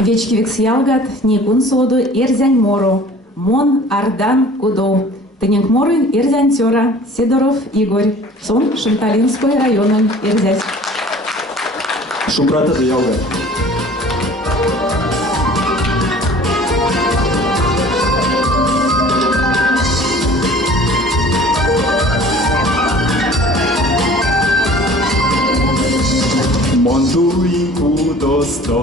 Вечкивикс ялгат, никун соду эрзянь мору, мон ардан кудо. Тынек моры эрзянь тера, Сидоров Игорь, сон Шанталинской районын эрзять. Шумбрата ялгат. Монтуи кудосто,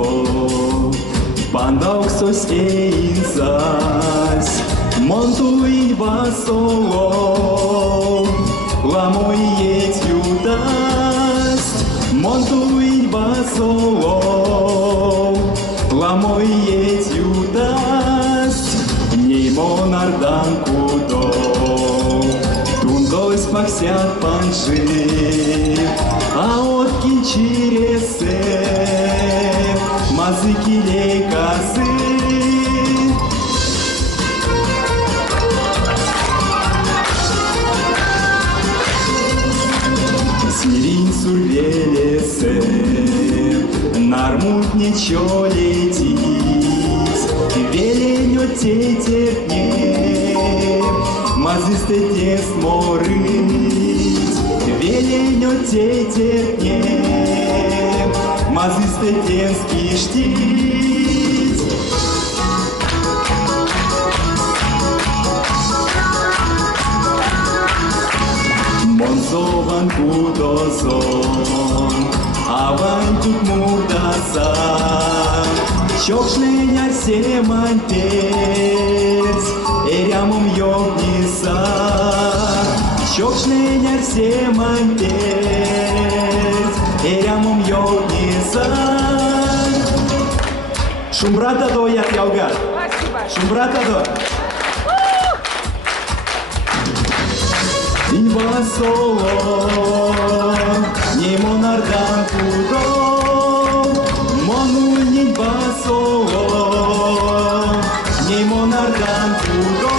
пандауксос эинзас, монтуи басоло, ламой етюдаст, монтуи басоло, ламой етюдаст, не монардан кудо, тундос максят панжи. А от кинчиресе мазыкилей козы. Смирин сурвелесе, нармут ничего летит, веленё тетерпне, мазысты те сморыть. Веленё тетерпне, мазысты тенский штить. Монзован кудозон, аван тут мурдаса, чокшленя семантец, эрямом йогниса. Чокшленя семантец, эрямом йогниса. Шумбрата до як ялгат. Шумбрата до. Ива соло, не монардан кудо, мону не басоло, не монардан кудо.